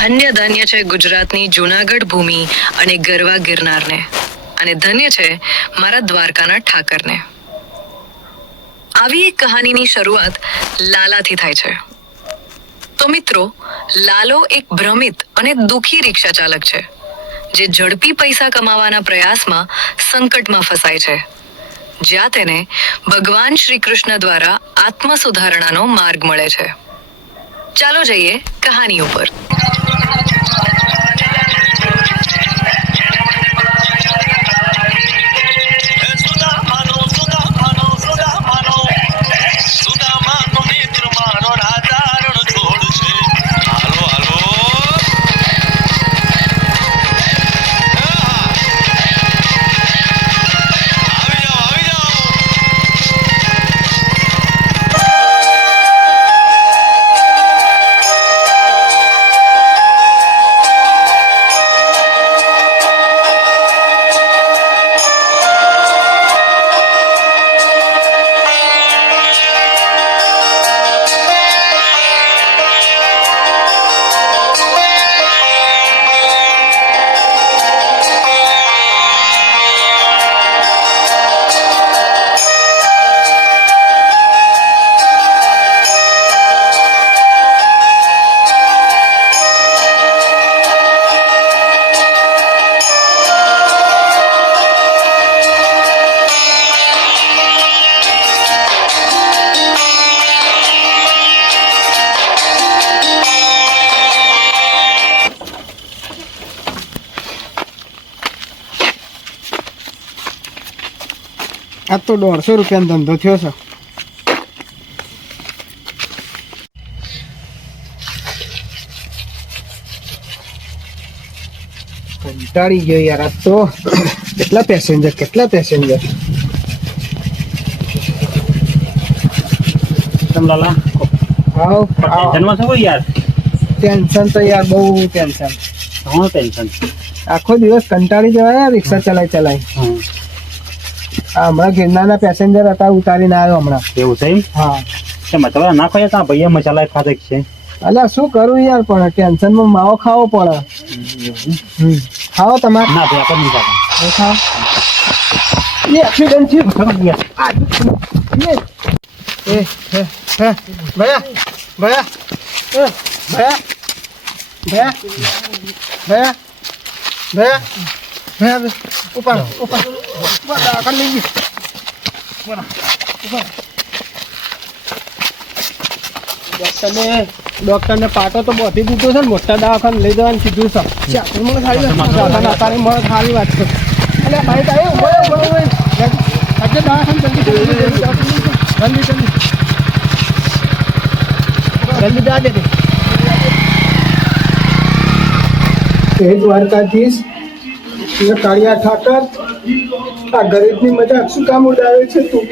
ધન્ય ધન્ય છે ગુજરાતની જૂનાગઢ ભૂમિ અને ગરવા ગિરનારને. અને ધન્ય છે મારા દ્વારકાના ઠાકરને. આવી એક કહાનીની શરૂઆત લાલાથી થાય છે. તો મિત્રો, લાલો એક ભ્રમિત અને દુઃખી રિક્ષા ચાલક છે, જે ઝડપી પૈસા કમાવાના પ્રયાસમાં સંકટમાં ફસાય છે. જ્યાં તેને ભગવાન શ્રી કૃષ્ણ દ્વારા આત્મ સુધારણાનો માર્ગ મળે છે. ચાલો જઈએ કહાની ઉપર. આ તો દોઢસો રૂપિયાનો ધંધો થયો છે. કંટાળી ગયો યાર આ તો. કેટલા પેસેન્જર કેટલા પેસેન્જર લાલા? આવ આવ. ટેન્શનમાં છો યાર? ટેન્શન તો યાર બહુ ટેન્શન ઘણું ટેન્શન આખો દિવસ કંટાળી જવાય રિક્ષા ચલાય ચલાય. હમણાં ગિરનારના પેસેન્જર હતા ઉતારીને આવ્યો હમણાં. એવું થયું હા. મતલબ ના ખાય તા ભૈયા મસાલા ખાધે છે? અલ્યા શું કરું યાર પણ ટેન્શનમાં માવો ખાવો પડે. ખાઓ તમારે. ના ભાઈ આપણે નહીં ખાતા. ખાઓ. એ એક્સિડન્ટ થયું. એ હે ભયા ભયા ભયા ભયા ભયા ભયા. હવે ઉપર ઉપર ઉપર કરી લેવી ઉપર ઉપર ડોક્ટરને ડોક્ટરને પાટો તો બોધી દીધો છે ને મોટા દવાખાને લઈ જવાનું કીધું છે મને સારી વાત તારી મને સારી વાત છે એટલે ભાઈ તારે ઊભો ઊભો આજે દવાખાને જલ્દી જલ્દી જલ્દી જલ્દી જલ્દી દવા દે દે જય દ્વારકાધીશ કાળિયા ઠાકર. આ ગરીબની મજાક શું કામ ઉડાવે છે તું?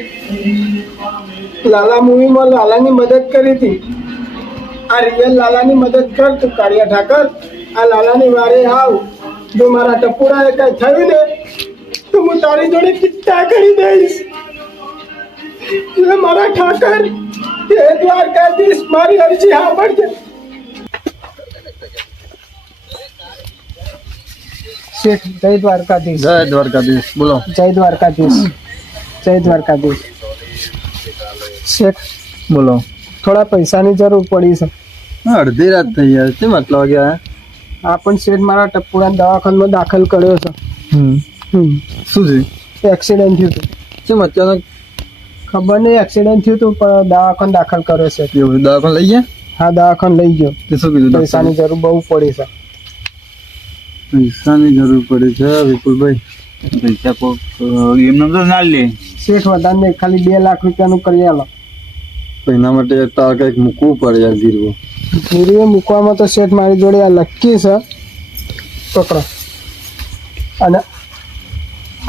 લાલા મૂવીમાં લાલાની મદદ કરી હતી. આ રિયલ લાલાની મદદ કર તું કાળિયા ઠાકર. આ લાલાની વારે આવ. જો મારા ટપુરાએ કઈ થયું ને, તો હું તારી જોડે કિસ્સા કરી દઈશ. એટલે મારા ઠાકર એ દ્વારકાધીશ મારી અરજી સાંભળજે. શેઠ જય દ્વારકાધીશ. જય દ્વારકાધીશ. બોલો. જય દ્વારકાધીશ. જય દ્વારકાધીશ. શેઠ બોલો. થોડા પૈસાની જરૂર પડી છે. અડધી રાત થઈ યાર છે. આટલા વાગે આયા? આ પણ શેઠ મારા ટપુરા દવાખાનામાં દાખલ કર્યો છે. શું છે એક્સિડન્ટ થયું હતું. શું અચાનક ખબર નહીં એક્સિડન્ટ થયું હતું પણ દવાખાન દાખલ કર્યો છે. દવાખાન લઈ ગયા? હા દવાખાન લઈ ગયો. શું કીધું? પૈસાની જરૂર બહુ પડી છે. પૈસાની જરૂર પડે છે વિપુલભાઈ. પૈસા કોક એમને તો ના લે. શેઠ વધારે ખાલી બે લાખ રૂપિયાનું કરી આલો. તો એના માટે તાર કંઈક મૂકવું પડે યાર ગીરવું ગીરીએ મૂકવામાં તો શેઠ મારી જોડે આ લકી છે. પકડો અને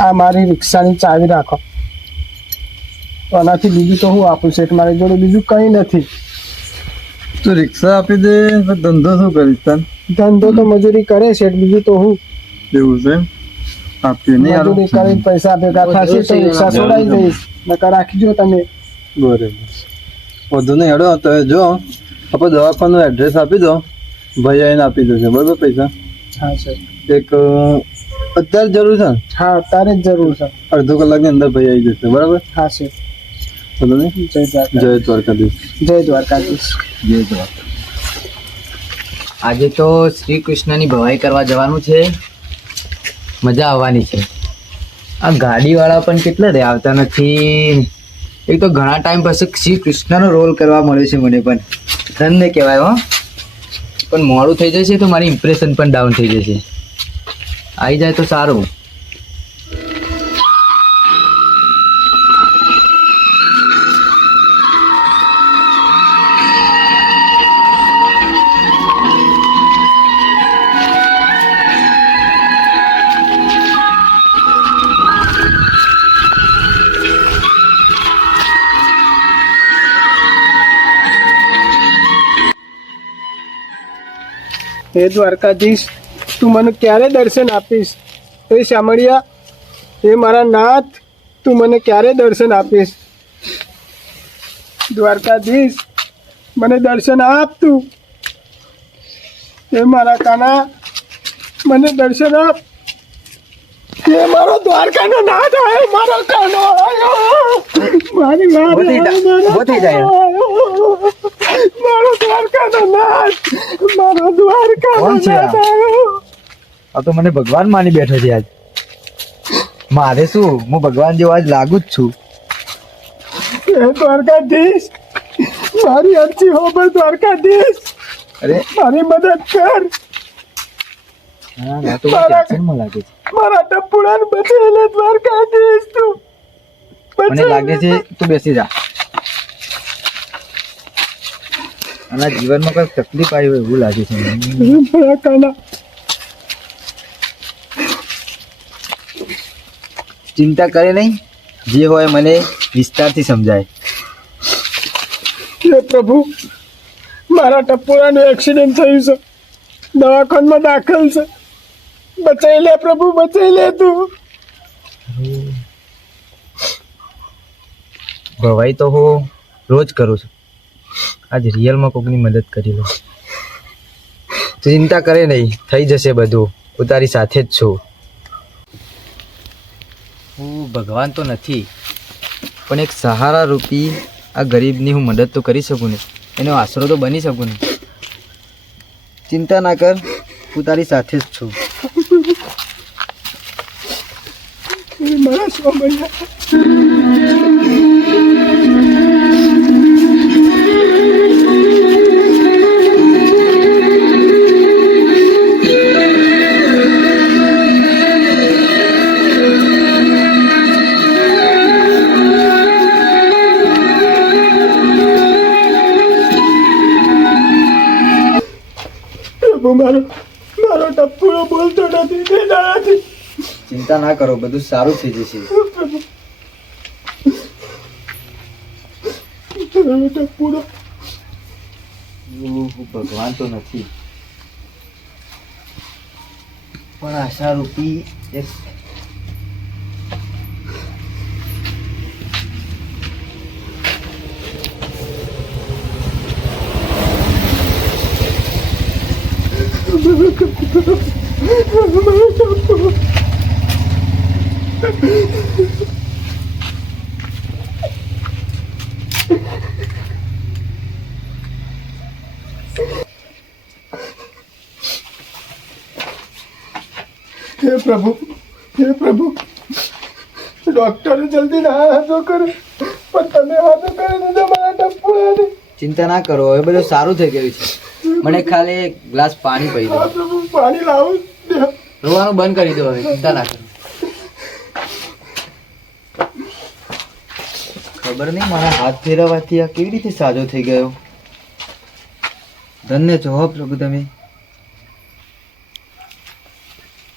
આ મારી રિક્ષાની ચાવી રાખો. તો આનાથી બીજું તો હું આપું શેઠ મારી જોડે બીજું કંઈ નથી. તો રિક્ષા આપી દે ધંધો શું કરીશ તાર ધંધો તો મજૂરી કરે છે બીજું તો હું. એવું છે? આપીએ નહીં? મજૂરી કરીને પૈસા ભેગા થશે તો રિક્ષા છોડાઈ જઈશ નકર રાખજો તમે. બરાબર. વધુ નહીં હેડો તો જો આપણે દવાખાનું એડ્રેસ આપી દો ભાઈ આવીને આપી દેશે બરાબર પૈસા? હા સર. એક અત્યારે જરૂર છે હા અત્યારે જ જરૂર છે. અડધો કલાકની અંદર ભાઈ આવી જશે બરાબર? હા સર. જય દ્વારકાધીશ. જય દ્વારકાધીશ. જય દ્વારકા આજે તો શ્રી કૃષ્ણની ભવાઈ કરવા જવાનું છે. મજા આવવાની છે. આ ગાડીવાળા પણ કેટલા રે આવતા નથી. એક તો ઘણા ટાઈમ પછી શ્રી કૃષ્ણનો રોલ કરવા મળ્યો છે મને પણ. ધનને કહેવાય, હો. પણ મોડું થઈ જશે તો મારી ઇમ્પ્રેશન પણ ડાઉન થઈ જશે. આવી જાય તો સારું. હે દ્વારકાધીશ તું મને ક્યારે દર્શન આપીશ? હે શામળિયા હે મારા નાથ તું મને ક્યારે દર્શન આપીશ? દ્વારકાધીશ મને દર્શન આપ તું. હે મારા કાના મને દર્શન આપ. હે મારો દ્વારકાનો નાથ આવ્યો મારો કાનો આવ્યો મારી ઊભો થઈ જા, ઊભો થઈ જા યાર. મારો દ્વારકાનો નાથ મારો દ્વારકાનો? નાથ આ? તો મને ભગવાન માની બેઠો છે આજ. મારે શું? હું ભગવાન જેવો આજ લાગુ જ છું. એ દ્વારકાધીશ મારી અરજી હો પર દ્વારકાધીશ. અરે. મારી મદદ કર. મારા- ટપુડાને બચાવેલે દ્વારકાધીશ તું. મને લાગે છે તું બેસી જા. આના જીવનમાં કઈ તકલીફ આવી હોય એવું લાગે છે. ચિંતા કરે નહીં. જે હોય મને વિસ્તારથી સમજાય. હે પ્રભુ મારા ટપોરાનું એક્સિડન્ટ થયું છે. દવાખાનામાં દાખલ છે. બચાવી લે પ્રભુ બચાવી લે તું. ભવાઈ તો હું રોજ કરું છું. આજ રિયલમાં કોકની મદદ કરી લો. ચિંતા કરે નહીં, થઈ જશે બધું. હું તારી સાથે જ છું. હું ભગવાન તો નથી, પણ એક સહારા રૂપી આ ગરીબની હું મદદ તો કરી શકું ને. એનો આશરો તો બની શકું ને. ચિંતા ના કર, હું તારી સાથે જ છું. મારા પ્રભુ મારો મારો ટપુડો બોલતો નથી તે નથી ચિંતા ના કરો બધું સારું થઈ જશે. મારો ટપુડો ભગવાન તો નથી. પણ આશા રૂપી એક હે પ્રભુ હે પ્રભુ. ડોક્ટરે જલ્દી ના હાથો કરે પણ તમે હાથો કરી દીધો મારા ટપુડાને. ચિંતા ના કરો હવે બધું સારું થઈ ગયું છે. મને ખાલી એક ગ્લાસ પાણી પી દો. પાણી લાવું રોવાનું બંધ કરી દો હવે ચિંતા ના કરો. ખબર નહીં મારા હાથ ફેરવવાથી આ કેવી રીતે સાજો થઈ ગયો. ધન્ય છો પ્રભુ તમે.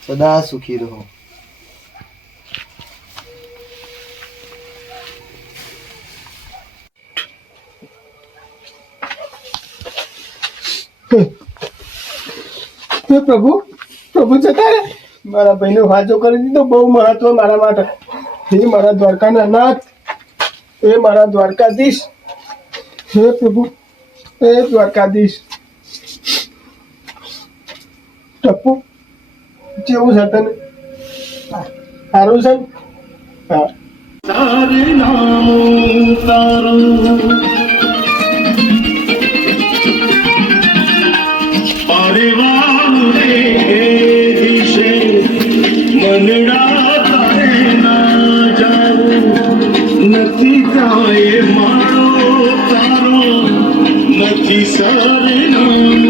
સદા સુખી રહો હે પ્રભુ પ્રભુ જતા રે મારા ભાઈને વાંચો કરી દીધો, બહુ મહત્વ મારા માટે. હે મારા દ્વારકાના નાથ, હે મારા દ્વારકાધીશ, હે પ્રભુ, હે દ્વારકાધીશ. ટપ્પુ જેવું છે તને? સારું છે? હા. કાંઈ મારો તારો નથી સરનામું તારું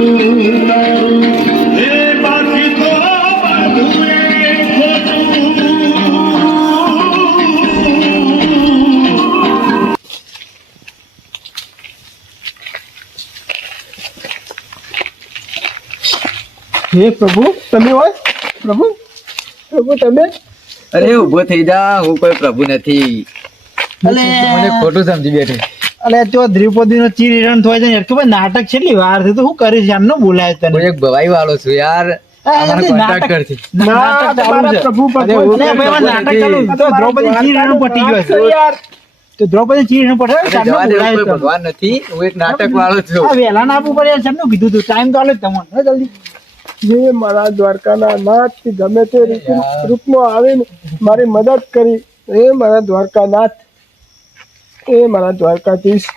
હે પ્રભુ તમે હોય? પ્રભુ પ્રભુ તમે? અરે ઊભો થઈ જા હું કોઈ પ્રભુ નથી. અલે. મને ખોટું સમજી બેઠે. અલે તો દ્રૌપદી નો ચીર હિરણ થાય છે ને એટલે ભાઈ નાટક કેટલી વાર છે તો હું કરીશ એમનો બોલાય તને. હું એક ભવાઈ વાળો છું યાર. ના દ્રૌપદી ચીર ભગવાન નથી. હું એક નાટક વાળો છું. વેલા ના આપવું પડે કીધું તું ટાઈમ તો આલે જ તમને. જલ્દી. જે મારા દ્વારકાના નાથથી ગમે તે રૂપમાં આવીને મારી મદદ કરી. એ મારા દ્વારકાનાથ. એ મારા દ્વારકાધીશ.